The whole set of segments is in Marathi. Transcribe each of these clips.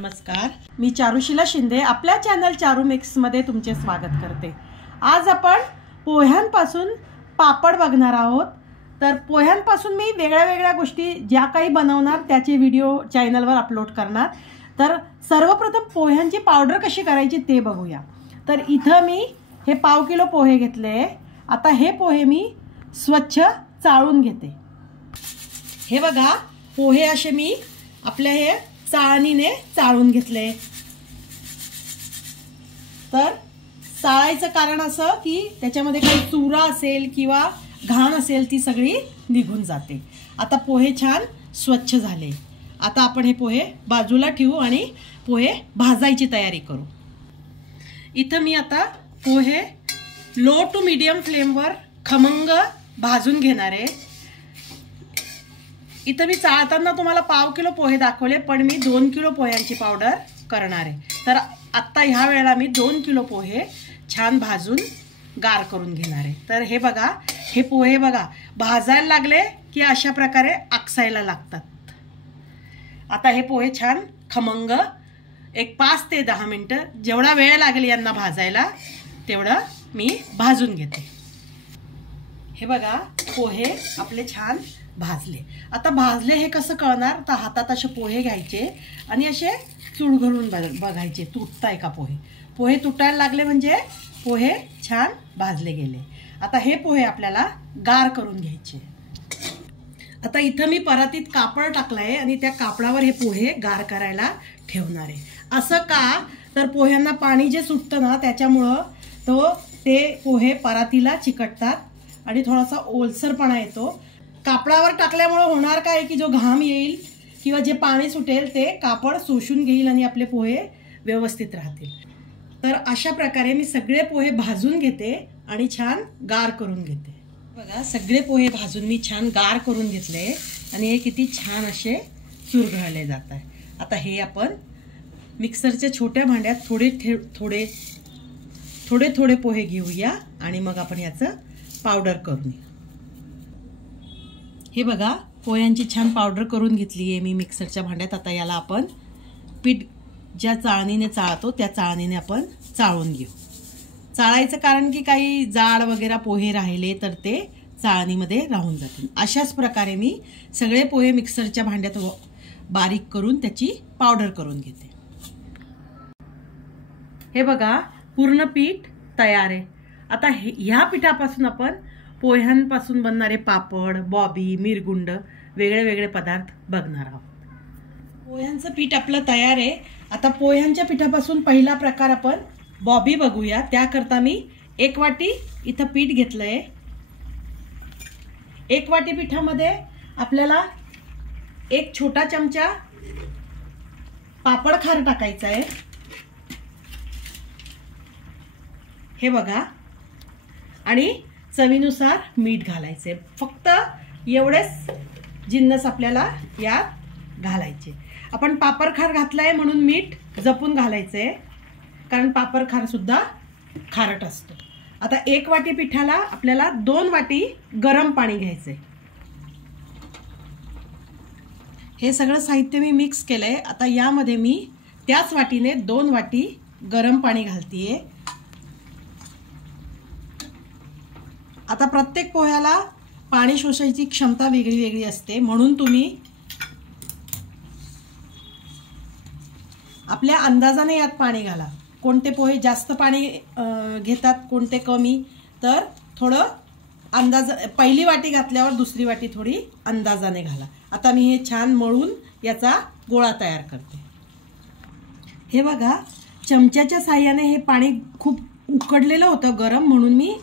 नमस्कार, मी चारुशीला शिंदे आपल्या चॅनल चारू मिक्स मध्ये तुमचे स्वागत करते। आज आपण पोह्यांपासून पापड बघणार आहोत। तर पोह्यांपासून मी वेगळ्या गोष्टी ज्या काही बनवणार त्याचे व्हिडिओ चॅनलवर अपलोड करणार। तर सर्वप्रथम पोह्यांची पावडर कशी करायची ते बघूया। तर इथं मी हे पाव किलो पोहे घेतले। आता हे पोहे मी स्वच्छ चाळून घेते। हे बघा, पोहे असे मी आपल्या हे चाळणीने चाळून घेतले। तर चाळायचं कारण असं की त्याच्यामध्ये काही चुरा असेल किंवा घाण असेल ती सगळी निघून जाते। आता पोहे छान स्वच्छ झाले। आता आपण हे पोहे बाजूला ठेवू आणि पोहे भाजायची तयारी करू। इथं मी आता पोहे लो टू मीडियम फ्लेमवर खमंग भाजून घेणार आहे। इथं मी चाळताना तुम्हाला पाव किलो पोहे दाखवले, पण मी 2 किलो पोह्यांची पावडर करणार आहे। तर आत्ता ह्या वेळेला मी 2 किलो पोहे छान भाजून गार करून घेणार आहे। तर हे बघा, हे पोहे बघा भाजायला लागले की अशा प्रकारे आकसायला लागतात। आता हे पोहे छान खमंग एक 5 ते 10 मिनिटं जेवढा वेळ लागेल यांना भाजायला तेवढं मी भाजून घेते। हे बघा, पोहे आपले छान भाजले। आता भाजले हे कसं कळणार? तर हातात असे पोहे घ्यायचे आणि असे चुळघळून बघायचे तुटताय का पोहे। पोहे तुटायला लागले म्हणजे पोहे छान भाजले गेले। आता हे पोहे आपल्याला गार करून घ्यायचे। आता इथं मी परातीत कापड टाकलंय आणि त्या कापडावर हे पोहे गार करायला ठेवणार आहे। असं का? तर पोह्यांना पाणी जे सुटतं ना त्याच्यामुळं ते पोहे परातीला चिकटतात आणि थोडासा ओलसरपणा येतो। कापडावर टाकल्यामुळे होणार काय की जो घाम येईल किंवा जे पाणी सुटेल ते कापड शोषून घेईल आणि आपले पोहे व्यवस्थित राहतील। तर अशा प्रकारे मी सगळे पोहे भाजून घेते आणि छान गार करून घेते। बघा, सगळे पोहे भाजून मी छान गार करून घेतले आणि हे किती छान असे चुरघळले जात आहे। आता हे आपण मिक्सरच्या छोट्या भांड्यात थोडे पोहे घेऊया आणि मग आपण याचं पावडर करून घेऊ। हे बघा, पोह्यांची छान पावडर करून घेतली आहे मी मिक्सरच्या भांड्यात। आता याला आपण पीठ ज्या चाळणीने चाळतो त्या चाळणीने आपण चाळून घेऊ। चाळायचं कारण की काही जाड वगैरे पोहे राहिले तर ते चाळणीमध्ये राहून जातील। अशाच प्रकारे मी सगळे पोहे मिक्सरच्या भांड्यात बारीक करून त्याची पावडर करून घेते। हे बघा, पूर्ण पीठ तयार आहे। आता ह्या पिठापासून आपण पोह्यांपासून बनणारे पापड, बॉबी, मिरगुंड वेगळे पदार्थ बघणार आहोत। पोह्यांचं पीठ आपलं तयार आहे। आता पोह्यांच्या पिठापासून पहिला प्रकार आपण बॉबी बघूया। त्याकरता मी 1 वाटी इथं पीठ घेतलंय। 1 वाटी पिठामध्ये आपल्याला 1 छोटा चमचा पापड खार टाकायचा आहे। हे बघा, आणि चवीनुसार मीठ घालायचे। फक्त एवढेच जिन्नस आपल्याला यात घालायचे। आपण पापड खार घातलाय म्हणून मीठ जपून घालायचंय, कारण पापड खार सुद्धा खारट असतो। आता 1 वाटी पिठाला आपल्याला 2 वाटी गरम पाणी घ्यायचंय। हे सगळं साहित्य मी मिक्स केलंय। आता यामध्ये मी त्याच वाटीने 2 वाटी गरम पाणी घालतीये। आता प्रत्येक पोह्याला पाणी शोषायची क्षमता वेगळी असते, म्हणून तुम्ही आपल्या अंदाजाने यात पाणी घाला। कोणते पोहे जास्त पाणी घेतात, कोणते कमी, तर थोडं अंदाज पहिली वाटी घातल्यावर दुसरी वाटी थोडी अंदाजाने घाला। आता मी हे छान मळून याचा गोळा तयार करते। हे बघा, चमच्याच्या साहाय्याने हे पाणी खूप उकडलेलं होतं गरम, म्हणून मी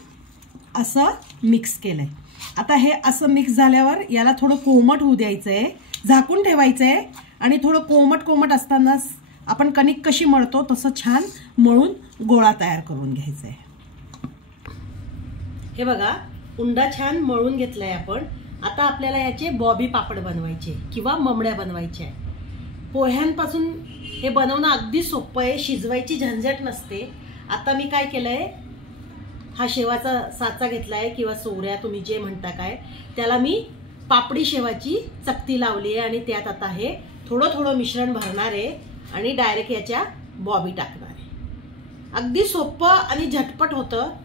असं मिक्स केलंय। आता हे असं मिक्स झाल्यावर याला थोडं कोमट होऊ द्यायचंय, झाकून ठेवायचंय आणि थोडं कोमट असताना आपण कणिक कशी मळतो तसं छान मळून गोळा तयार करून घ्यायचंय। हे बघा, उंडा छान मळून घेतलाय आपण। आता आपल्याला याचे बॉबी पापड बनवायचे किंवा ममड्या बनवायच्या। पोह्यांपासून हे बनवणं अगदी सोपं आहे, शिजवायची झंझट नसते। आता मी काय केलंय, हा शेवाचा साचा घेतलाय किंवा सोऱ्या तुम्ही जे म्हणता काय, त्याला मी पापडी शेवाची चकती लावली आहे आणि त्यात आता हे थोडं मिश्रण भरणार आहे आणि डायरेक्ट याच्या बॉबी टाकणार आहे. अगदी सोपं आणि झटपट होतं.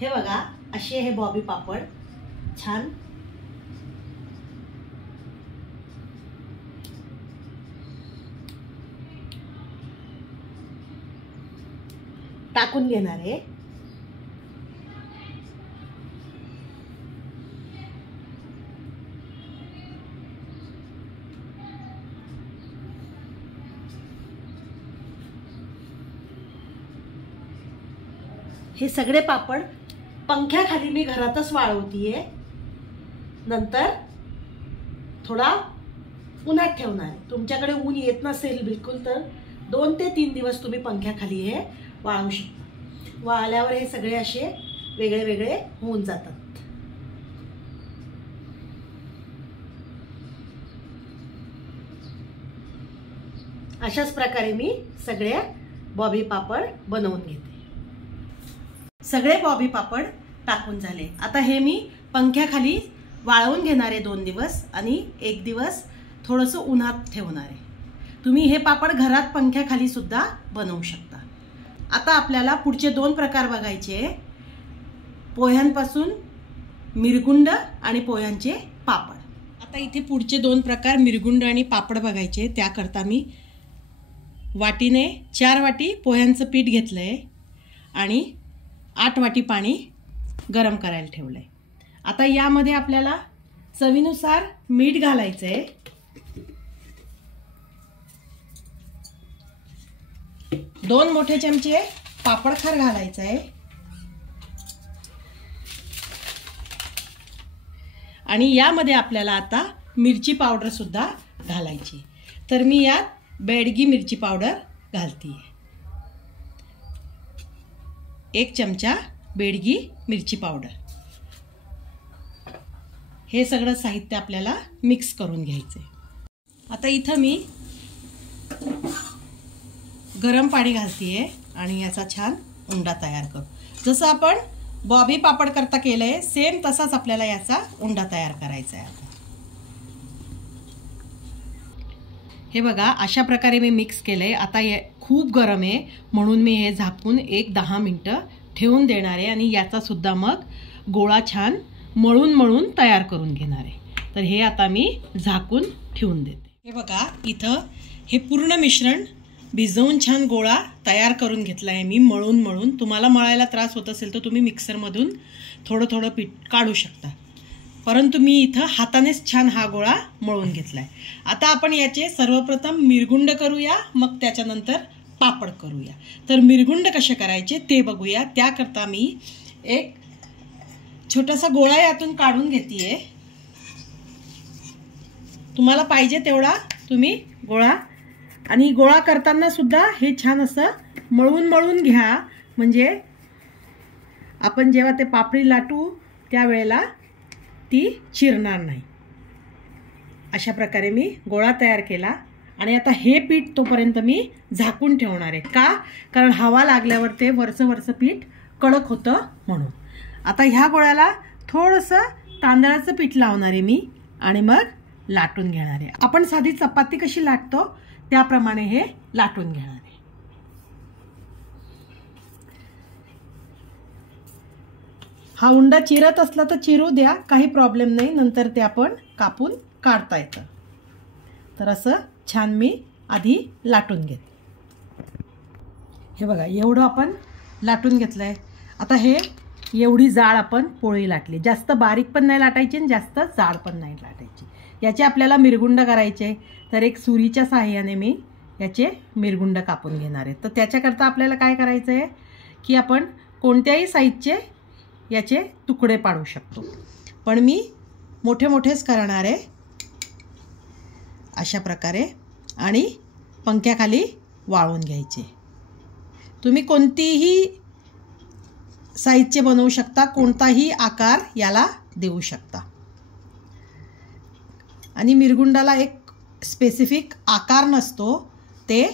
हे बघा, असे हे बॉबी पापड छान टाकून घेणार आहे. हे सगळे पापड पंख्याखाली मी घरातच वाळवतीये. नंतर थोडा उन्हात ठेवणार. तुमच्याकडे ऊन येत नसेल बिलकुल तर 2 ते 3 दिवस तुम्ही पंख्याखाली हे वाळवू शकता. वाळल्यावर हे सगळे असे वेगळे वेगळे होऊन जातात. अशाच प्रकारे मी सगळे बॉबी पापड बनवून घेते. सगळे बॉबी पापड टाकून झाले. आता हे मी पंख्याखाली वाळवून घेणार आहे 2 दिवस आणि 1 दिवस थोडंसं उन्हात ठेवणार आहे. तुम्ही हे पापड घरात पंख्याखाली सुद्धा बनवू शकता. आता आपल्याला पुढचे 2 प्रकार बघायचे. पोह्यांपासून मिरगुंड आणि पोह्यांचे पापड. आता इथे पुढचे 2 प्रकार मिरगुंड आणि पापड बघायचे. त्याकरता मी वाटीने 4 वाटी पोह्यांचं पीठ घेतलंय आणि 8 वाटी पाणी गरम करायला ठेवलंय. आता यामध्ये आपल्याला चवीनुसार मीठ घालायचंय. 2 मोठे चमचे पापड खार घालायचा आहे आणि यामध्ये आपल्याला आता मिरची पावडर सुद्धा घालायची. तर मी यात बेडगी मिरची पावडर घालतीये. 1 चमचा बेडगी मिरची पावडर. हे सगळं साहित्य आपल्याला मिक्स करून घ्यायचंय. आता इथं मी गरम पाणी घालतीये आणि याचा छान उंडा तयार करू. जसं आपण बॉबी पापड करता केलंय सेम तसाच आपल्याला याचा उंडा तयार करायचा आहे. हे बघा, अशा प्रकारे मी मिक्स केलंय. आता हे खूप गरम आहे म्हणून मी हे झाकून 1-10 मिनिटं ठेवून देणार आहे आणि याचा सुद्धा मग गोळा छान मळून तयार करून घेणार आहे. तर हे आता मी झाकून ठेवून देते. हे बघा, इथं हे पूर्ण मिश्रण भिजवून छान गोळा तयार करून घेतला आहे मी मळून. तुम्हाला मळायला त्रास होत असेल तर तुम्ही मिक्सरमधून थोडं पीठ काढू शकता, परंतु मी इथं हातानेच छान हा गोळा मळून घेतलाय. आता आपण याचे सर्वप्रथम मिरगुंड करूया, मग त्याच्यानंतर पापड करूया. तर मिरगुंड कसे करायचे ते बघूया. त्याकरता मी एक छोटासा गोळा यातून काढून घेतेय. तुम्हाला पाहिजे तेवढा तुम्ही गोळा, आणि गोळा करताना सुद्धा हे छान असं मळून घ्या, म्हणजे आपण जेव्हा ते पापडी लाटू त्यावेळेला ती चिरणार नाही. अशा प्रकारे मी गोळा तयार केला आणि आता हे पीठ तोपर्यंत मी झाकून ठेवणार आहे. का? कारण हवा लागल्यावर ते वरचं पीठ कडक होतं म्हणून. आता ह्या गोळ्याला थोडंसं तांदळाचं पीठ लावणार आहे मी आणि मग लाटून घेणार आहे. आपण साधी चपाती कशी लाटतो त्याप्रमाणे हे लाटून घेणार आहे. हा उंडा चिरत असला तर चिरू द्या, काही प्रॉब्लेम नाही. नंतर ते आपण कापून काढता येतं. तर असं छान मी आधी लाटून घेते. हे बघा, एवढं आपण लाटून घेतलंय. आता हे एवढी जाड आपण पोळी लाटली. जास्त बारीक पण नाही लाटायची आणि जास्त जाड पण नाही लाटायची. याचे आपल्याला मिरगुंड करायचे. तर एक सुरीच्या साहाय्याने मी याचे मिरगुंड कापून घेणार आहे. तर त्याच्याकरता आपल्याला काय करायचं आहे की आपण कोणत्याही साईजचे याचे तुकडे पाडू शकतो, पण मी मोठेच करणार आहे अशा प्रकारे आणि पंख्याखाली वाळवून घ्यायचे. तुम्ही कोणतीही साईजचे बनवू शकता, कोणताही आकार याला देऊ शकता. आणि मिरगुंडाला एक स्पेसिफिक आकार नसतो, ते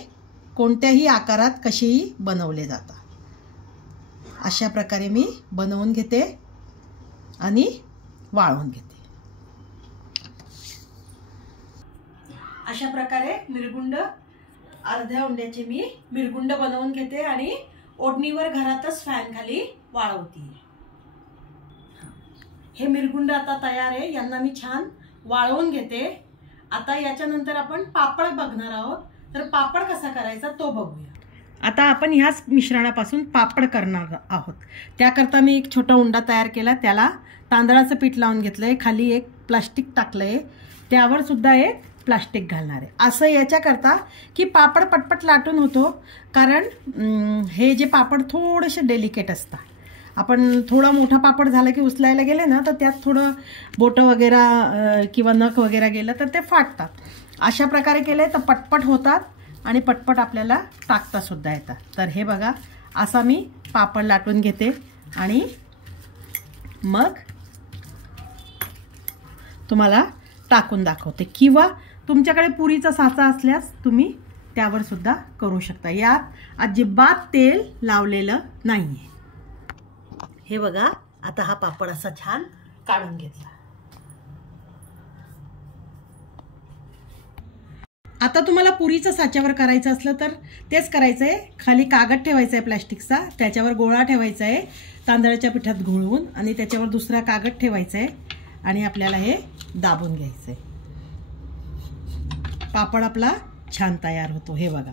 कोणत्याही आकारात कसेही बनवले जातात. अशा प्रकारे मी बनवून घेते आणि वाळवून घेते. अशा प्रकारे मिरगुंड अर्ध्या अंड्याचे मी मिरगुंड बनवून घेते आणि ओढणीवर घरातच फॅन खाली वाळवते. हे मिरगुंड आता तयार आहे. यांना मी छान वाळवून घेते. आता याच्यानंतर आपण पापड बघणार आहोत. तर पापड कसा करायचा तो बघूया. आता आपण ह्याच मिश्रणापासून पापड करणार आहोत. त्याकरता मी एक छोटा उंडा तयार केला. त्याला तांदळाचं पीठ लावून घेतलंय. खाली एक प्लास्टिक टाकलंय. त्यावर सुद्धा एक प्लास्टिक घालणार आहे. असं याच्याकरता की पापड पटपट लाटून होतो. कारण हे जे पापड थोडेसे डेलिकेट असतात. आपण थोडा मोठा पापड झाला की उचलायला गेले ना तर त्यात थोडं बोटं वगैरे किंवा नख वगैरे गेलं तर ते फाटतात. अशा प्रकारे केले तर पटपट होतात आणि पटपट आपल्याला टाकता सुद्धा येतात. तर हे बघा असा मी पापड लाटून घेते आणि मग तुम्हाला टाकून दाखवते. किंवा तुमच्याकडे पुरीचा साचा असल्यास तुम्ही त्यावर सुद्धा करू शकता. यात अजिबात तेल लावलेलं नाहीये. हे बघा आता हा पापड असा छान काढून घेतला. आता तुम्हाला पुरीचं साच्यावर करायचं असलं तर तेच करायचं आहे. खाली कागद ठेवायचा आहे प्लास्टिकचा. त्याच्यावर गोळा ठेवायचा आहे तांदळाच्या पिठात घोळवून आणि त्याच्यावर दुसरा कागद ठेवायचा आहे आणि आपल्याला हे दाबून घ्यायचं आहे. पापड आपला छान तयार होतो. हे बघा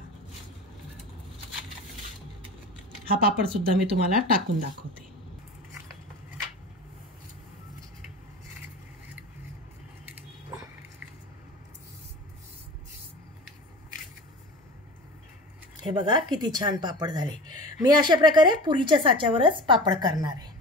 हा पापड सुद्धा मी तुम्हाला टाकून दाखवते. हे बघा किती छान पापड झाले. मी अशा प्रकारे पुरीच्या साच्यावरच पापड करणार आहे.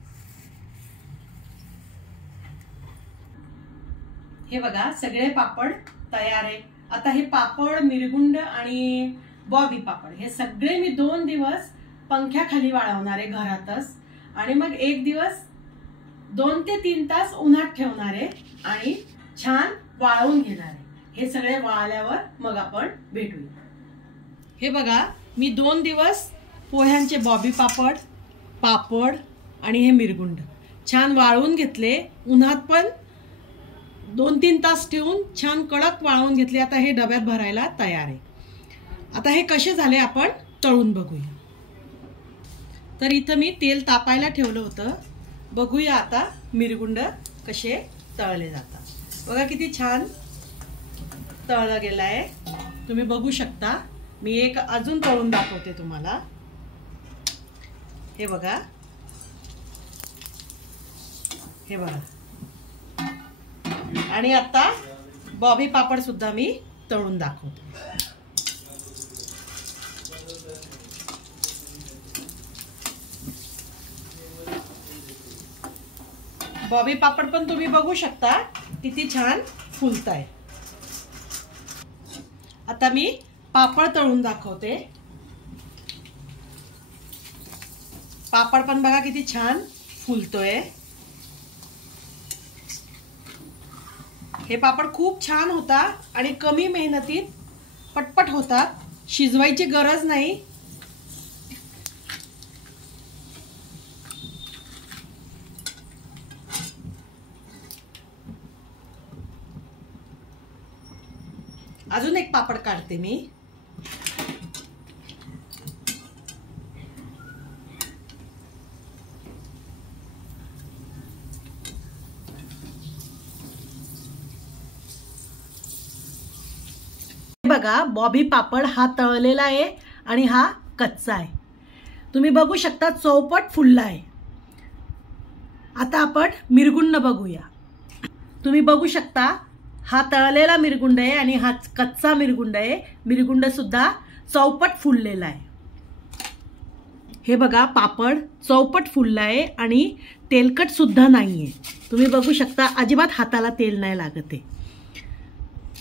हे बघा सगळे पापड तयार आहे. आता हे पापड मिरगुंड आणि बॉबी पापड हे सगळे मी 2 दिवस पंख्याखाली वाळवणार आहे घरातच. आणि मग एक दिवस 2 ते 3 तास उन्हात ठेवणार आहे आणि छान वाळवून घेणार आहे. हे सगळे वाळल्यावर मग आपण भेटूया. हे बघा मी 2 दिवस पोह्यांचे बॉबी पापड पापड आणि हे मिरगुंड छान वाळवून घेतले. उन्हात पण 2-3 तास ठेवून छान कडक वाळवून घेतले. आता हे डब्यात भरायला तयार आहे. आता हे कसे झाले आपण तळून बघूया. तर इथं मी तेल तापायला ठेवलं होतं. बघूया आता मिरगुंड कसे तळले जातात. बघा किती छान तळलं गेलं आहे. तुम्ही बघू शकता. मी एक अजून तळून दाखवते तुम्हाला. हे बघा हे बघा. आणि आता बॉबी पापड सुद्धा मी तळून दाखवते. बॉबी पापड पण तुम्ही बघू शकता किती छान फुलताय. आता मी पापड तळून दाखवते. पापड पण बघा किती छान फुलतोय. हे पापड खूप छान होता आणि कमी मेहनतीत पटपट होतात. शिजवायची गरज नाही. अजून एक पापड काढते मी. बघा बॉबी पापड हा तळलेला आहे आणि हा कच्चा आहे. तुम्ही बघू शकता चौपट फुलला आहे. आता आपण मिरगुंड बघूया. तुम्ही बघू शकता हा तळलेला मिरगुंड आहे आणि हा कच्चा मिरगुंड आहे. मिरगुंड सुद्धा चौपट फुललेला आहे. हे बघा पापड चौपट फुलला आहे आणि तेलकट सुद्धा नाहीये. तुम्ही बघू शकता अजिबात हाताला तेल नाही लागत आहे.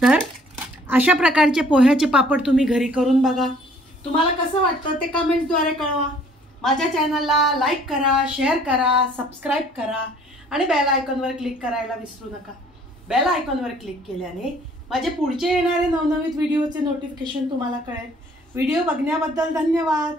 तर अशा प्रकारचे पोह्याचे पापड तुम्ही घरी करून बघा. तुम्हाला कसं वाटतं ते कमेंटद्वारे कळवा. माझ्या चॅनलला लाईक करा, शेअर करा, सबस्क्राईब करा आणि बेल आयकॉनवर क्लिक करायला विसरू नका. बेल आयकॉनवर क्लिक केल्याने माझे पुढचे येणारे नवनवीन व्हिडिओचे नोटिफिकेशन तुम्हाला कळेल. व्हिडिओ बघण्याबद्दल धन्यवाद.